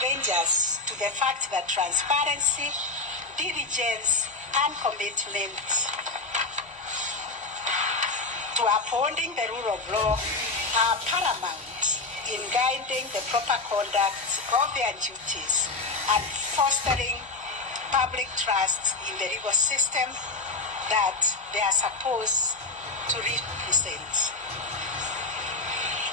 strangers to the fact that transparency, diligence, and commitment to upholding the rule of law are paramount in guiding the proper conduct of their duties and fostering public trust in the legal system that they are supposed to represent.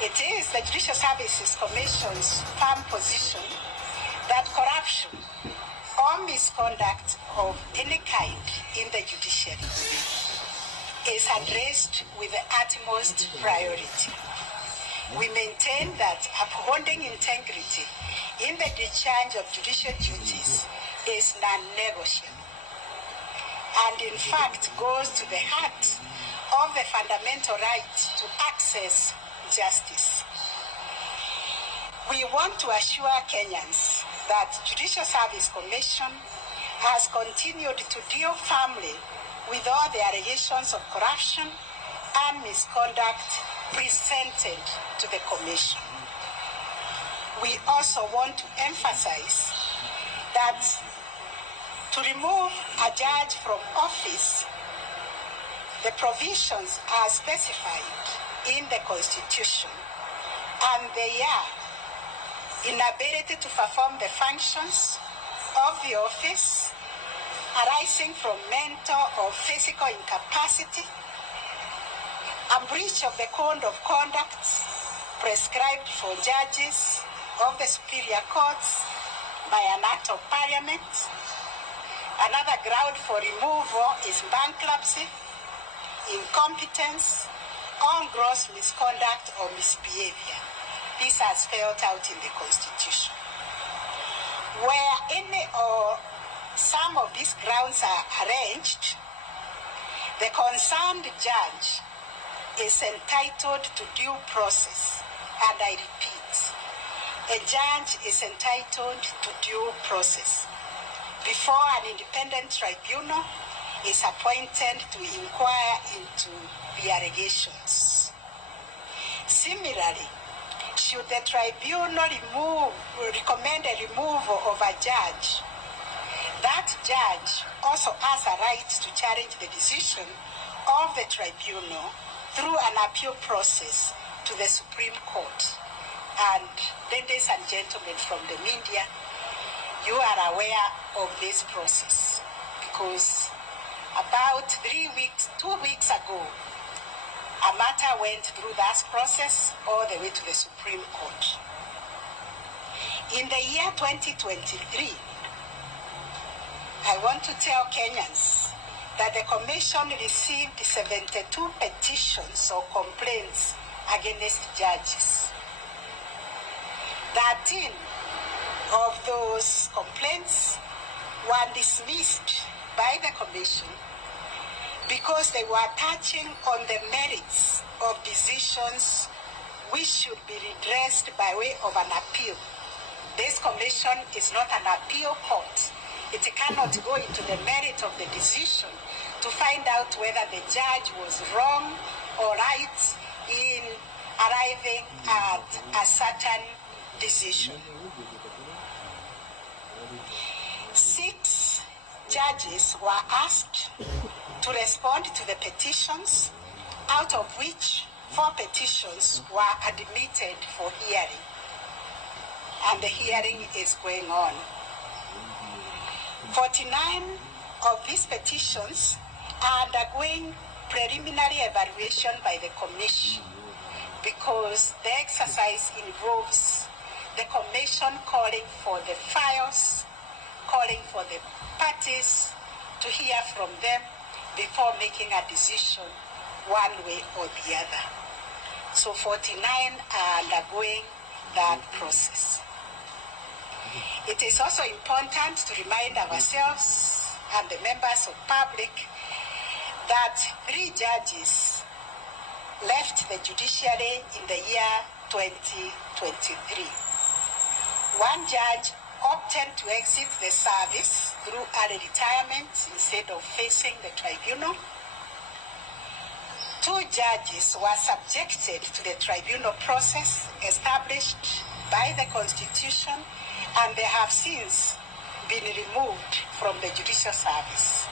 It is the Judicial Services Commission's firm position that corruption or misconduct of any kind in the judiciary is addressed with the utmost priority. We maintain that upholding integrity in the discharge of judicial duties is non-negotiable and in fact goes to the heart of the fundamental right to access justice. We want to assure Kenyans that Judicial Service Commission has continued to deal firmly with all the allegations of corruption and misconduct presented to the Commission. We also want to emphasize that to remove a judge from office, the provisions are specified in the Constitution, and they are inability to perform the functions of the office arising from mental or physical incapacity, a breach of the code of conduct prescribed for judges of the superior courts by an act of parliament. Another ground for removal is bankruptcy, incompetence, or gross misconduct or misbehavior. This has spelled out in the Constitution. Where any or some of these grounds are arranged, the concerned judge is entitled to due process. And I repeat, a judge is entitled to due process before an independent tribunal is appointed to inquire into the allegations. Similarly, should the tribunal recommend a removal of a judge, that judge also has a right to challenge the decision of the tribunal through an appeal process to the Supreme Court. And ladies and gentlemen from the media, you are aware of this process because about 2 weeks ago, a matter went through that process all the way to the Supreme Court. In the year 2023, I want to tell Kenyans that the Commission received 72 petitions or complaints against judges. 13 of those complaints were dismissed by the Commission because they were touching on the merits of decisions which should be redressed by way of an appeal. This Commission is not an appeal court. It cannot go into the merit of the decision to find out whether the judge was wrong or right in arriving at a certain decision. 6 judges were asked to respond to the petitions, out of which 4 petitions were admitted for hearing. And the hearing is going on. 49 of these petitions are undergoing preliminary evaluation by the Commission because the exercise involves the Commission calling for the files, calling for the parties to hear from them before making a decision one way or the other. So 49 are undergoing that process. It is also important to remind ourselves and the members of public that 3 judges left the judiciary in the year 2023. 1 judge opted to exit the service through early retirement instead of facing the tribunal. 2 judges were subjected to the tribunal process established by the Constitution and they have since been removed from the judicial service.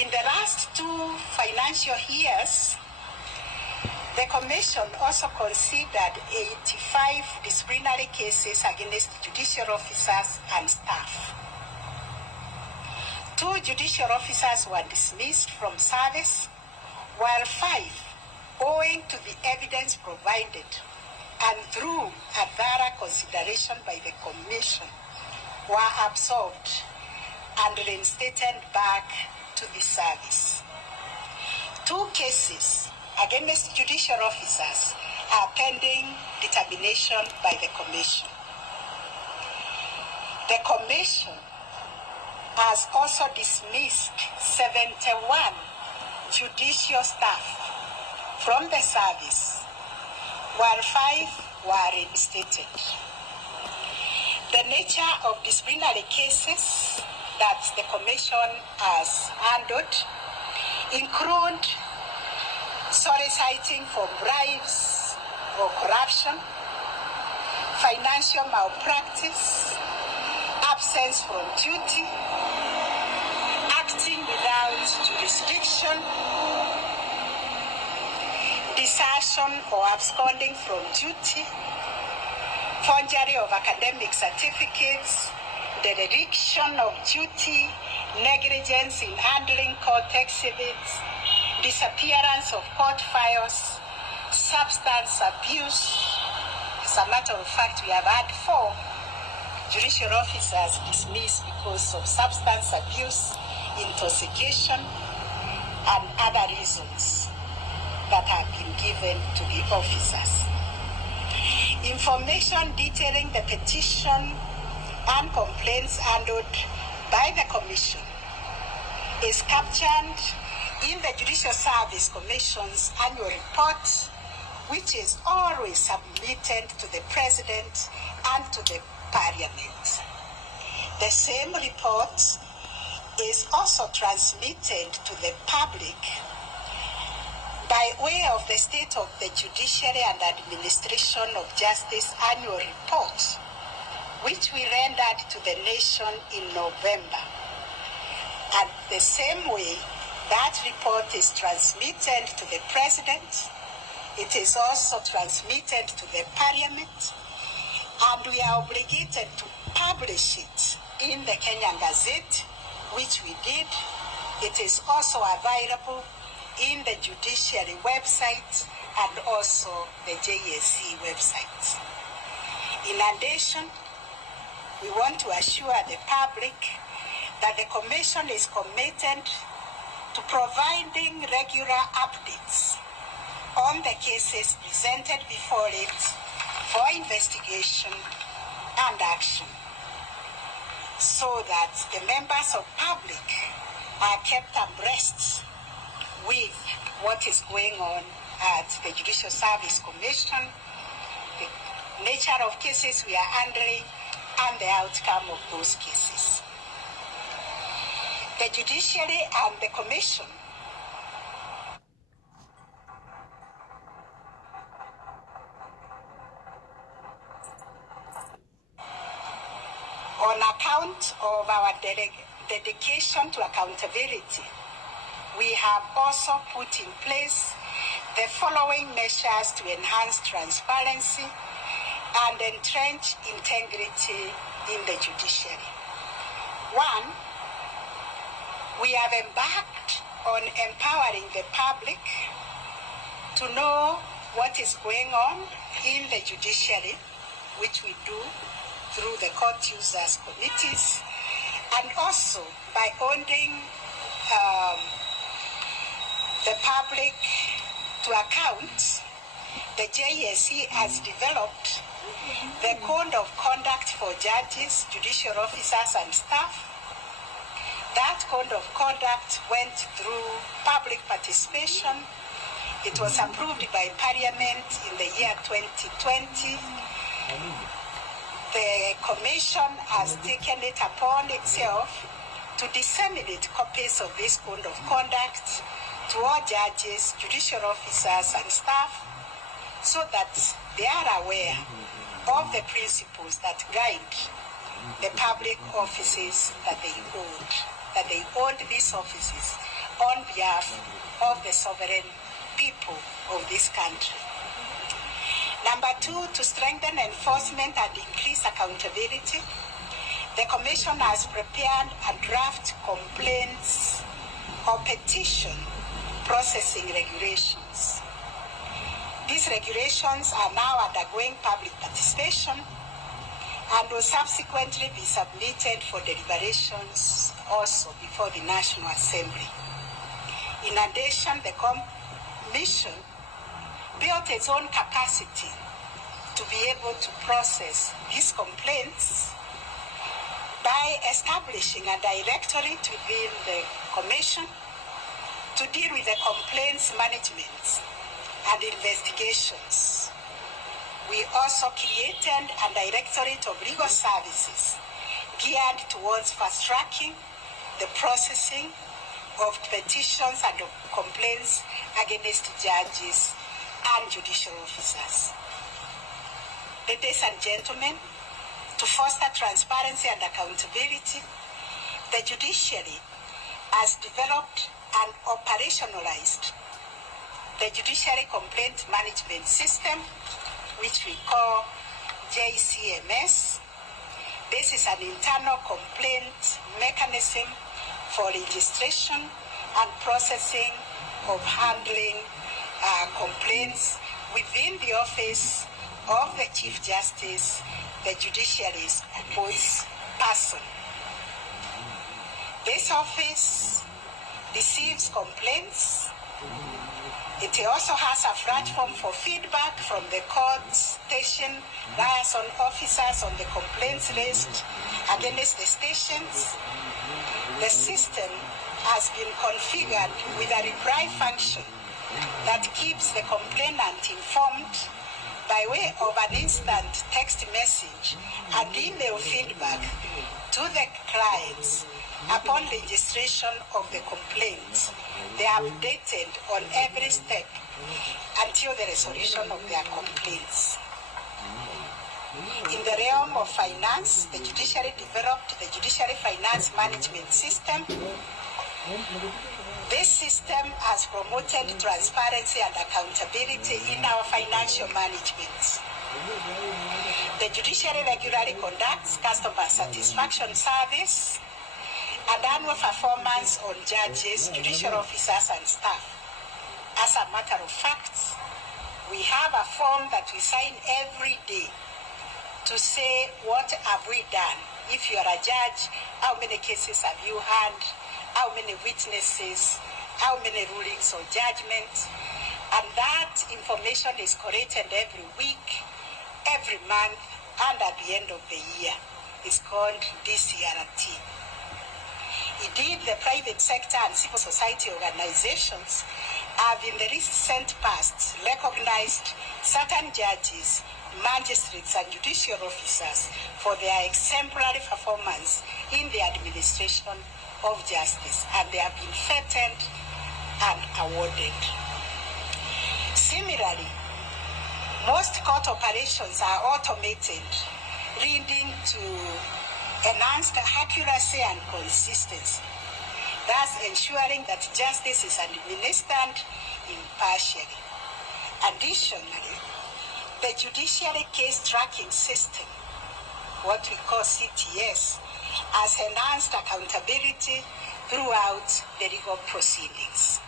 In the last 2 financial years, the Commission also considered 85 disciplinary cases against judicial officers and staff. 2 judicial officers were dismissed from service, while 5, owing to the evidence provided and through a thorough consideration by the Commission, were absolved and reinstated back to the service. 2 cases against judicial officers are pending determination by the Commission. The Commission has also dismissed 71 judicial staff from the service, while 5 were reinstated. The nature of disciplinary cases that the Commission has handled include soliciting for bribes or corruption, financial malpractice, absence from duty, acting without jurisdiction, desertion or absconding from duty, forgery of academic certificates, dereliction of duty, negligence in handling court exhibits, disappearance of court files, substance abuse. As a matter of fact, we have had 4 judicial officers dismissed because of substance abuse, intoxication, and other reasons that have been given to the officers. Information detailing the petition and complaints handled by the Commission is captured in the Judicial Service Commission's annual report, which is always submitted to the President and to the Parliament. The same report is also transmitted to the public by way of the State of the Judiciary and Administration of Justice annual report, which we rendered to the nation in November. And the same way that report is transmitted to the President, it is also transmitted to the Parliament, and we are obligated to publish it in the Kenyan Gazette, which we did. It is also available in the Judiciary website and also the JSC website. In addition, we want to assure the public that the Commission is committed to providing regular updates on the cases presented before it for investigation and action, so that the members of public are kept abreast with what is going on at the Judicial Service Commission, the nature of cases we are handling, and the outcome of those cases. The Judiciary and the Commission on account of our dedication to accountability, we have also put in place the following measures to enhance transparency and entrench integrity in the judiciary. 1, we have embarked on empowering the public to know what is going on in the judiciary, which we do through the court users committees, and also by holding the public to account. The JSC has developed the Code of Conduct for judges, judicial officers, and staff. That Code of Conduct went through public participation. It was approved by Parliament in the year 2020. The Commission has taken it upon itself to disseminate copies of this Code of Conduct to all judges, judicial officers, and staff, so that they are aware of the principles that guide the public offices that they hold, that they hold these offices on behalf of the sovereign people of this country. Number 2, to strengthen enforcement and increase accountability, the Commission has prepared a draft complaints or petition processing regulations. These regulations are now undergoing public participation and will subsequently be submitted for deliberations also before the National Assembly. In addition, the Commission built its own capacity to be able to process these complaints by establishing a directorate within the Commission to deal with the complaints management and investigations. We also created a directorate of legal services geared towards fast-tracking the processing of petitions and of complaints against judges and judicial officers. Ladies and gentlemen, to foster transparency and accountability, the judiciary has developed and operationalized the Judiciary Complaint Management System, which we call JCMS. This is an internal complaint mechanism for registration and processing of handling complaints within the office of the Chief Justice, the judiciary's person. This office receives complaints. It also has a platform for feedback from the court station liaison officers on the complaints list against the stations. The system has been configured with a reply function that keeps the complainant informed by way of an instant text message and email feedback to the clients upon registration of the complaints. They are updated on every step until the resolution of their complaints. In the realm of finance, the judiciary developed the Judiciary Finance Management System. This system has promoted transparency and accountability in our financial management. The judiciary regularly conducts customer satisfaction surveys and annual performance on judges, judicial officers, and staff. As a matter of fact, we have a form that we sign every day to say, what have we done? If you are a judge, how many cases have you had? How many witnesses? How many rulings or judgments? And that information is collated every week, every month, and at the end of the year. It's called DCRT. Indeed, the private sector and civil society organizations have in the recent past recognized certain judges, magistrates, and judicial officers for their exemplary performance in the administration of justice, and they have been feted and awarded. Similarly, most court operations are automated, leading to enhanced accuracy and consistency, thus ensuring that justice is administered impartially. Additionally, the Judiciary Case Tracking System, what we call CTS, has enhanced accountability throughout the legal proceedings.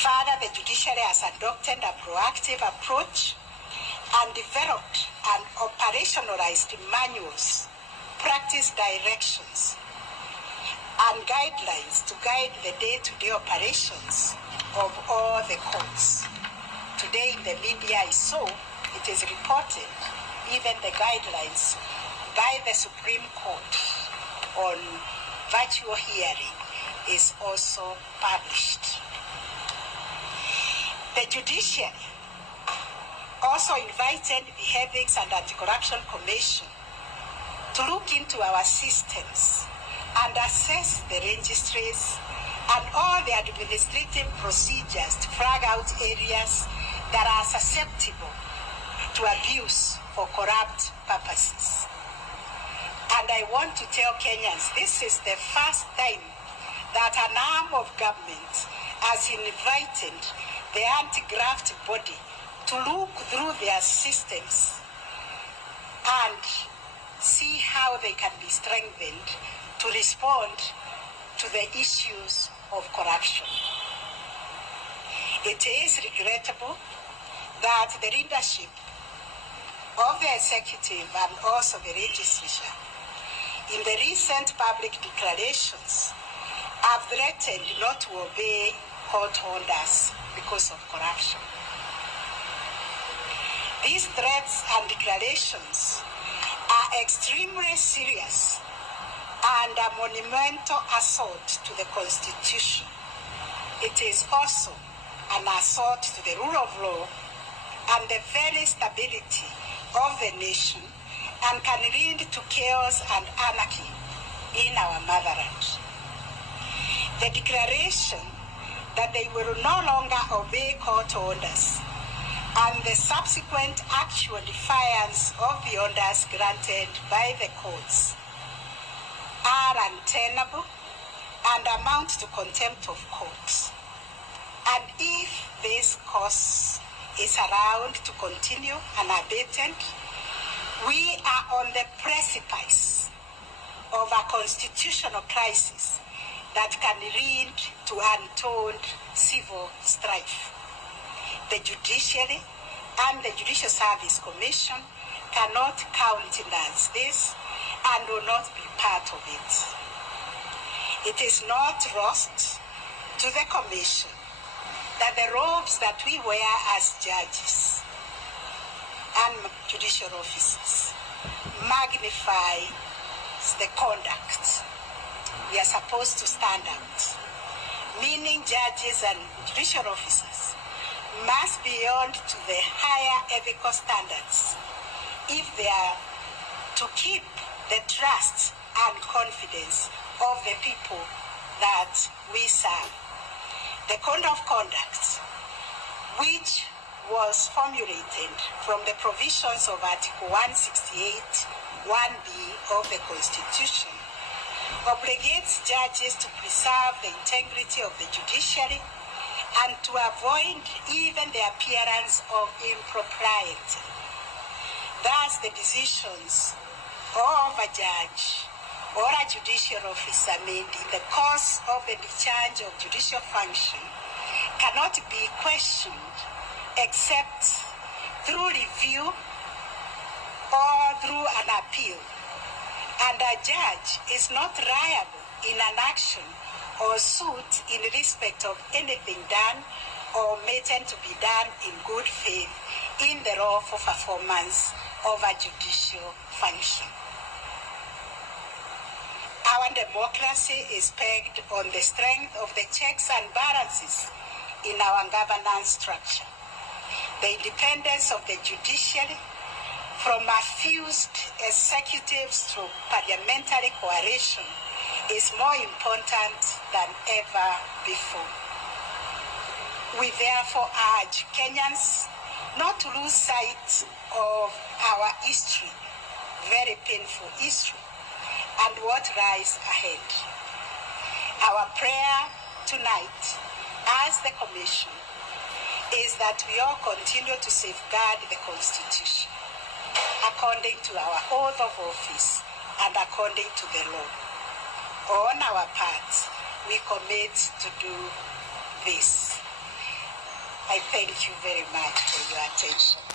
Further, the judiciary has adopted a proactive approach and developed and operationalized manuals, practice directions, and guidelines to guide the day-to-day operations of all the courts. Today in the media is so, it is reported, even the guidelines by the Supreme Court on virtual hearing is also published. The judiciary also invited the Ethics and Anti-Corruption Commission to look into our systems and assess the registries and all the administrative procedures to flag out areas that are susceptible to abuse for corrupt purposes. And I want to tell Kenyans, this is the first time that an arm of government has invited the anti-graft body to look through their systems and see how they can be strengthened to respond to the issues of corruption. It is regrettable that the leadership of the executive and also the legislature in the recent public declarations have threatened not to obey court orders because of corruption. These threats and declarations are extremely serious and a monumental assault to the Constitution. It is also an assault to the rule of law and the very stability of the nation, and can lead to chaos and anarchy in our motherland. The declaration that they will no longer obey court orders and the subsequent actual defiance of the orders granted by the courts are untenable and amount to contempt of court. And if this course is allowed to continue unabated, we are on the precipice of a constitutional crisis that can lead to untold civil strife. The judiciary and the Judicial Service Commission cannot countenance this and will not be part of it. It is not lost to the Commission that the robes that we wear as judges and judicial officers magnify the conduct we are supposed to stand out, meaning judges and judicial officers must be held to the higher ethical standards if they are to keep the trust and confidence of the people that we serve. The code of conduct, which was formulated from the provisions of Article 168, 1B of the Constitution, obligates judges to preserve the integrity of the judiciary and to avoid even the appearance of impropriety. Thus, the decisions of a judge or a judicial officer made in the course of the discharge of judicial function cannot be questioned except through review or through an appeal. And a judge is not liable in an action or suit in respect of anything done or maintained to be done in good faith in the lawful performance of a judicial function. Our democracy is pegged on the strength of the checks and balances in our governance structure. The independence of the judiciary from a fused executive through parliamentary coalition is more important than ever before. We therefore urge Kenyans not to lose sight of our history, very painful history, and what lies ahead. Our prayer tonight as the Commission is that we all continue to safeguard the Constitution according to our oath of office and according to the law. On our part, we commit to do this. I thank you very much for your attention.